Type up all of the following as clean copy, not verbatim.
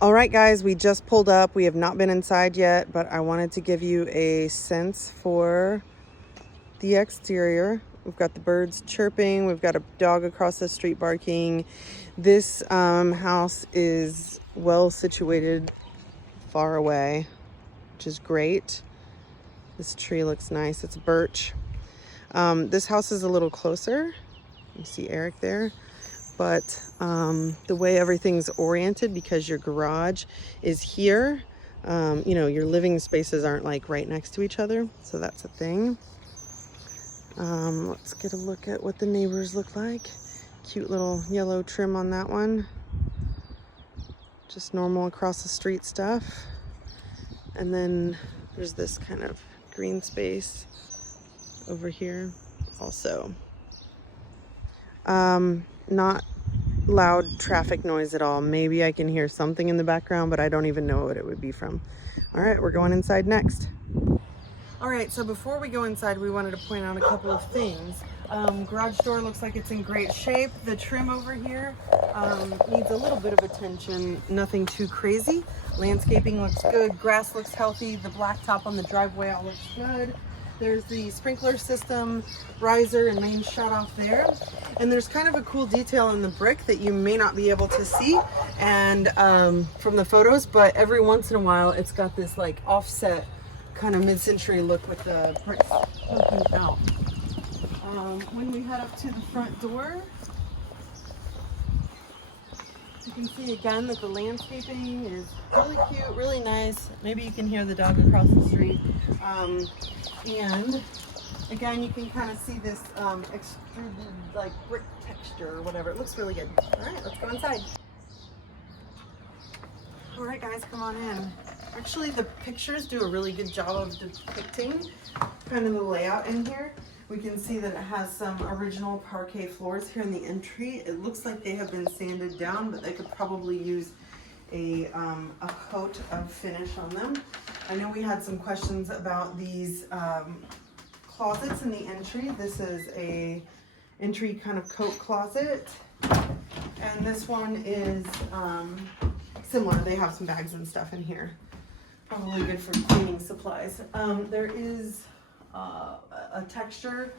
All right, guys, we just pulled up. We have not been inside yet, but I wanted to give you a sense for the exterior. We've got the birds chirping. We've got a dog across the street barking. This house is well situated, far away, which is great. This tree looks nice. It's birch. This house is a little closer. You see Eric there. But the way everything's oriented, because your garage is here, your living spaces aren't like right next to each other. So that's a thing. Let's get a look at what the neighbors look like. Cute little yellow trim on that one. Just normal across the street stuff. And then there's this kind of green space over here also. Not loud traffic noise at all. Maybe I can hear something in the background, but I don't even know what it would be from. All right, we're going inside next. All right, so before we go inside, we wanted to point out a couple of things. Garage door looks like it's in great shape. The trim over here needs a little bit of attention, nothing too crazy. Landscaping looks good, grass looks healthy, the blacktop on the driveway all looks good. There's the sprinkler system, riser, and main shut off there. And there's kind of a cool detail in the brick that you may not be able to see and from the photos, but every once in a while it's got this like offset kind of mid-century look with the bricks poking out. When we head up to the front door, you can see again that the landscaping is really cute, really nice. Maybe you can hear the dog across the street. And again, you can kind of see this extruded like brick texture or whatever. It looks really good. All right, let's go inside. All right, guys, come on in. Actually, the pictures do a really good job of depicting kind of the layout in here. We can see that it has some original parquet floors here in the entry. It looks like they have been sanded down, but they could probably use a coat of finish on them. I know we had some questions about these closets in the entry. This is a entry kind of coat closet, and this one is similar. They have some bags and stuff in here. Probably good for cleaning supplies. There is a texture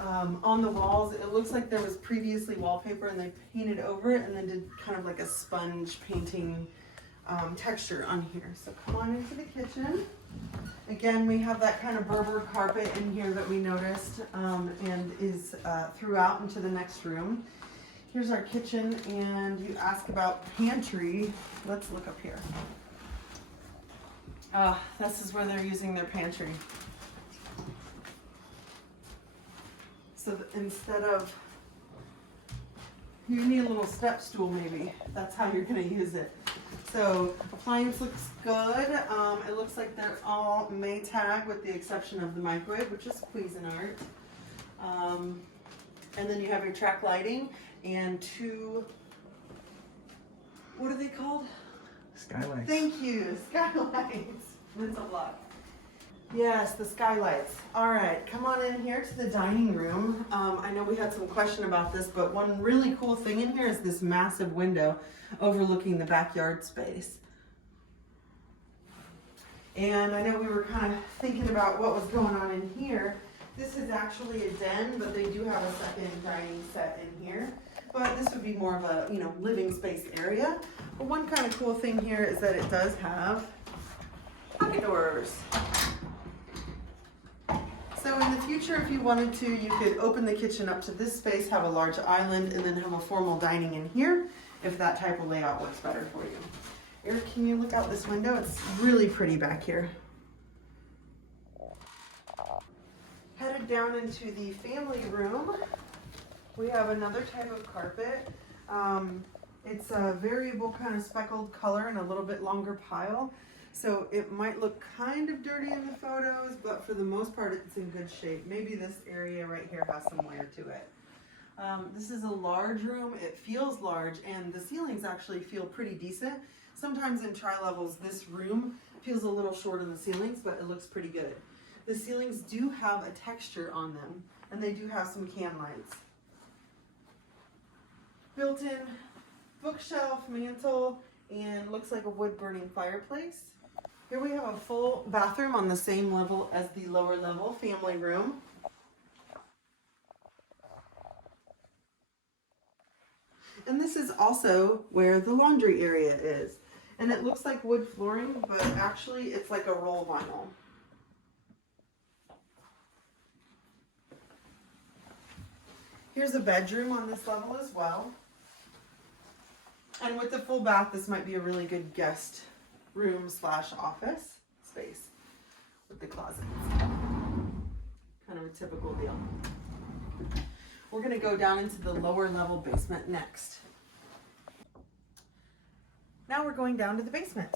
on the walls. It looks like there was previously wallpaper and they painted over it and then did kind of like a sponge painting texture on here. So come on into the kitchen. Again, we have that kind of Berber carpet in here that we noticed and is throughout into the next room. Here's our kitchen, and you ask about pantry. Let's look up here. This is where they're using their pantry. So instead of, you need a little step stool maybe. That's how you're gonna use it. So appliance looks good. It looks like they're all Maytag with the exception of the microwave, which is Cuisinart. And then you have your track lighting and two, what are they called? Skylights. Thank you, skylights. Mental block. Yes, the skylights. All right, come on in here to the dining room. I know we had some question about this, but one really cool thing in here is this massive window overlooking the backyard space. And I know we were kind of thinking about what was going on in here. This is actually a den, but they do have a second dining set in here. But this would be more of a, living space area. But one kind of cool thing here is that it does have pocket doors. So in the future, if you wanted to, you could open the kitchen up to this space, have a large island, and then have a formal dining in here, if that type of layout works better for you. Eric, can you look out this window? It's really pretty back here. Headed down into the family room, we have another type of carpet. It's a variable kind of speckled color and a little bit longer pile. So it might look kind of dirty in the photos, but for the most part, it's in good shape. Maybe this area right here has some wear to it. This is a large room. It feels large, and the ceilings actually feel pretty decent. Sometimes in tri-levels, this room feels a little short in the ceilings, but it looks pretty good. The ceilings do have a texture on them, and they do have some can lights. Built-in bookshelf, mantle, and looks like a wood burning fireplace. Here we have a full bathroom on the same level as the lower level family room. And this is also where the laundry area is. And it looks like wood flooring, but actually it's like a roll vinyl. Here's a bedroom on this level as well. And with the full bath, this might be a really good guest room / office space with the closets. Kind of a typical deal. We're going to go down into the lower level basement next. Now we're going down to the basement.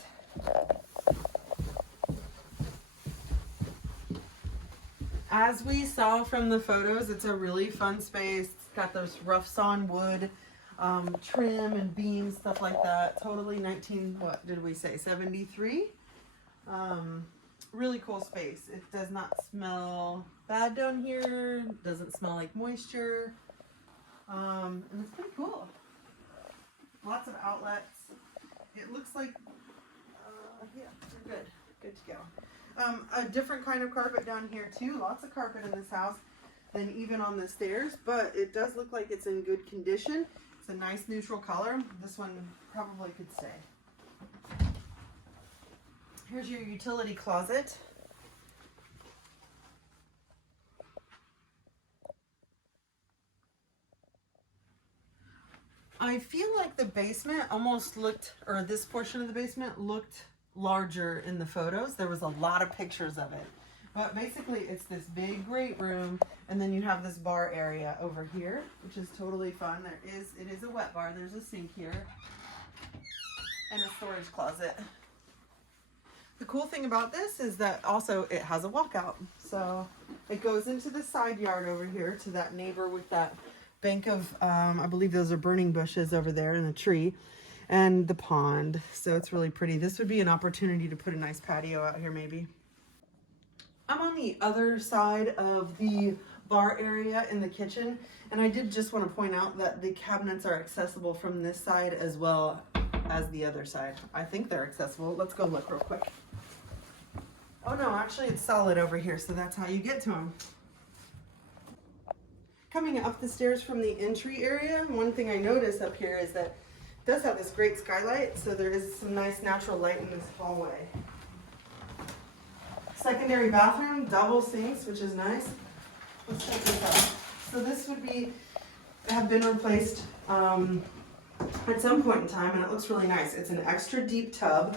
As we saw from the photos, it's a really fun space. It's got those rough sawn wood trim and beams, stuff like that. Totally 73? Really cool space. It does not smell bad down here. It doesn't smell like moisture. And it's pretty cool. Lots of outlets. It looks like, yeah, we're good. Good to go. A different kind of carpet down here too. Lots of carpet in this house than even on the stairs, but it does look like it's in good condition. It's a nice neutral color. This one probably could stay. Here's your utility closet. I feel like the basement almost looked, or this portion of the basement looked larger in the photos. There was a lot of pictures of it. But basically it's this big great room, and then you have this bar area over here, which is totally fun. It is a wet bar. There's a sink here and a storage closet. The cool thing about this is that also it has a walkout. So it goes into the side yard over here to that neighbor with that bank of, I believe those are burning bushes over there in a tree, and the pond. So it's really pretty. This would be an opportunity to put a nice patio out here maybe. I'm on the other side of the bar area in the kitchen, and I did just want to point out that the cabinets are accessible from this side as well as the other side. I think they're accessible. Let's go look real quick. Oh no, actually it's solid over here, so that's how you get to them. Coming up the stairs from the entry area, one thing I noticed up here is that it does have this great skylight, so there is some nice natural light in this hallway. Secondary bathroom, double sinks, which is nice. Let's check this out. So this would have been replaced at some point in time, and it looks really nice. It's an extra deep tub,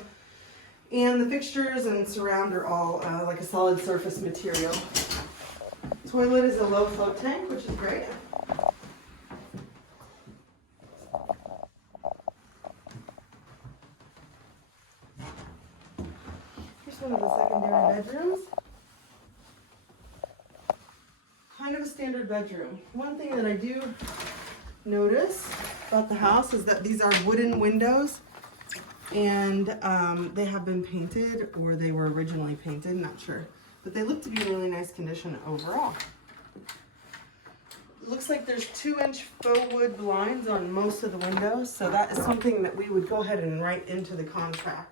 and the fixtures and surround are all like a solid surface material. Toilet is a low flow tank, which is great. Here's one of the secondary bedrooms. Kind of a standard bedroom. One thing that I do notice about the house is that these are wooden windows, and they have been painted, or they were originally painted, not sure. But they look to be in really nice condition overall. It looks like there's 2-inch faux wood blinds on most of the windows, so that is something that we would go ahead and write into the contract.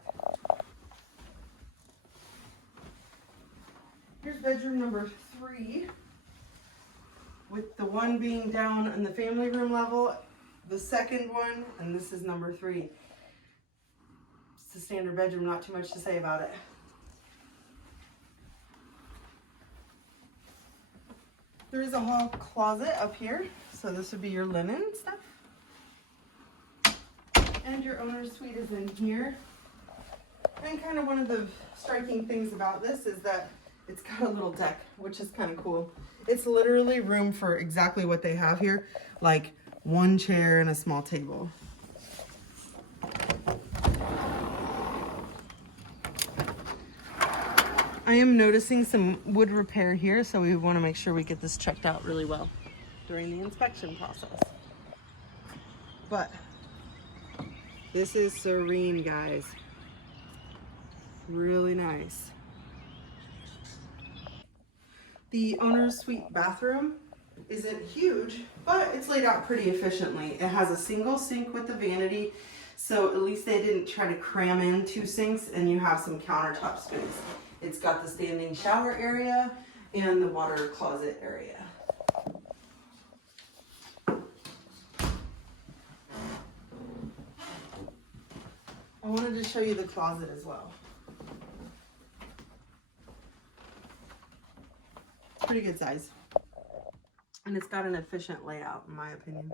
Here's bedroom number 3, with the one being down in the family room level, the second one, and this is number 3. It's a standard bedroom, not too much to say about it. There is a hall closet up here, so this would be your linen stuff. And your owner's suite is in here. And kind of one of the striking things about this is that it's got a little deck, which is kind of cool. It's literally room for exactly what they have here, like one chair and a small table. I am noticing some wood repair here, so we want to make sure we get this checked out really well during the inspection process. But this is serene, guys. Really nice. The owner's suite bathroom isn't huge, but it's laid out pretty efficiently. It has a single sink with the vanity, So at least they didn't try to cram in 2 sinks and you have some countertop space. It's got the standing shower area and the water closet area. I wanted to show you the closet as well. Pretty good size. And it's got an efficient layout, in my opinion.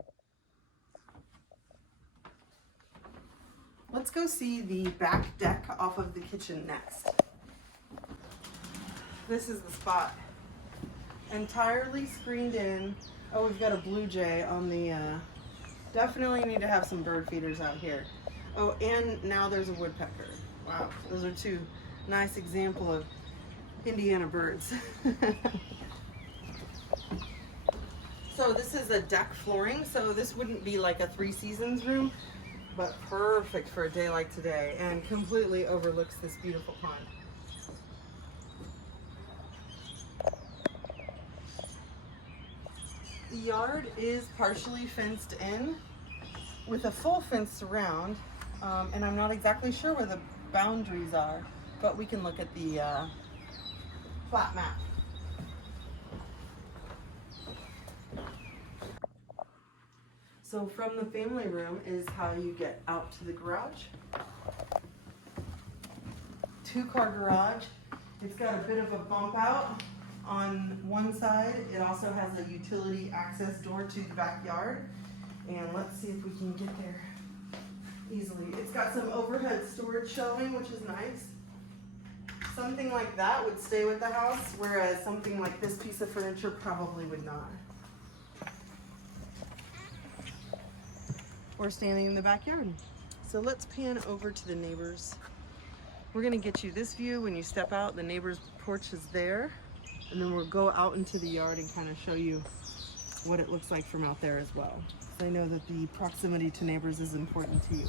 Let's go see the back deck off of the kitchen next. This is the spot. Entirely screened in. Oh, we've got a blue jay on the, definitely need to have some bird feeders out here. Oh, and now there's a woodpecker. Wow, those are 2 nice examples of Indiana birds. So this is a deck flooring, so this wouldn't be like a 3 seasons room, but perfect for a day like today and completely overlooks this beautiful pond. The yard is partially fenced in with a full fence around, and I'm not exactly sure where the boundaries are, but we can look at the flat map. So from the family room is how you get out to the garage. 2-car garage. It's got a bit of a bump out on one side. It also has a utility access door to the backyard. And let's see if we can get there easily. It's got some overhead storage shelving, which is nice. Something like that would stay with the house, whereas something like this piece of furniture probably would not. We're standing in the backyard. So let's pan over to the neighbors. We're gonna get you this view. When you step out, the neighbor's porch is there. And then we'll go out into the yard and kind of show you what it looks like from out there as well. So I know that the proximity to neighbors is important to you.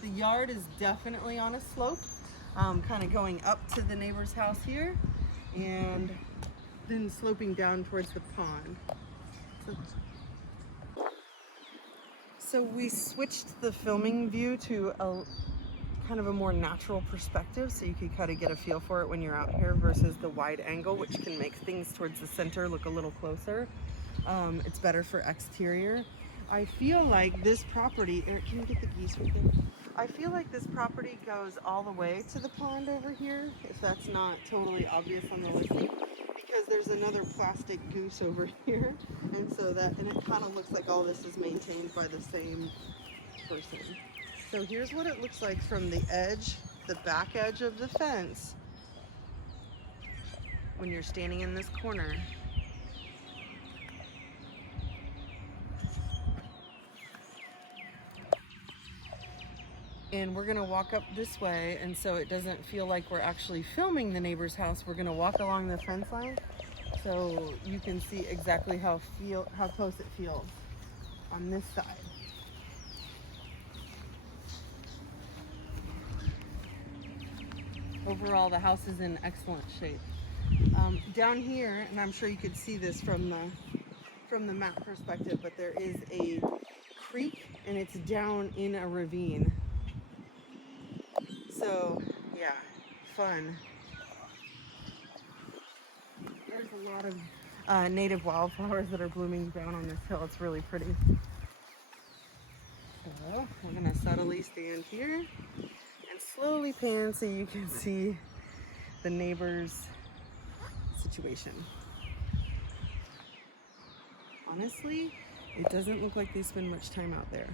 The yard is definitely on a slope, kind of going up to the neighbor's house here and then sloping down towards the pond. So we switched the filming view to a kind of a more natural perspective, so you can kind of get a feel for it when you're out here versus the wide angle, which can make things towards the center look a little closer. It's better for exterior. I feel like this property, Eric, can you get the geese right there? I feel like this property goes all the way to the pond over here, if that's not totally obvious on the listing, because there's another plastic goose over here, and so and it kind of looks like all this is maintained by the same person. So here's what it looks like from the edge, the back edge of the fence, when you're standing in this corner. And we're gonna walk up this way, and so it doesn't feel like we're actually filming the neighbor's house. We're gonna walk along the fence line so you can see exactly how close it feels on this side. Overall, the house is in excellent shape. Down here, and I'm sure you could see this from the map perspective, but there is a creek and it's down in a ravine. So yeah, fun. There's a lot of native wildflowers that are blooming down on this hill. It's really pretty. So we're gonna subtly stand here and slowly pan so you can see the neighbor's situation. Honestly, it doesn't look like they spend much time out there.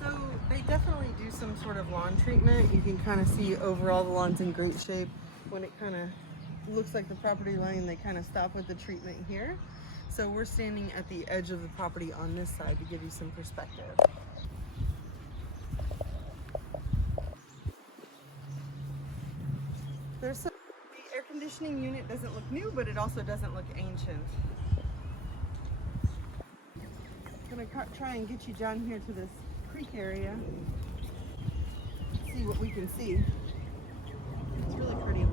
So they definitely do some sort of lawn treatment. You can kind of see overall the lawn's in great shape. When it kind of looks like the property line, they kind of stop with the treatment here. So we're standing at the edge of the property on this side to give you some perspective. The air conditioning unit doesn't look new, but it also doesn't look ancient. I'm gonna try and get you down here to this creek area, see what we can see. It's really pretty.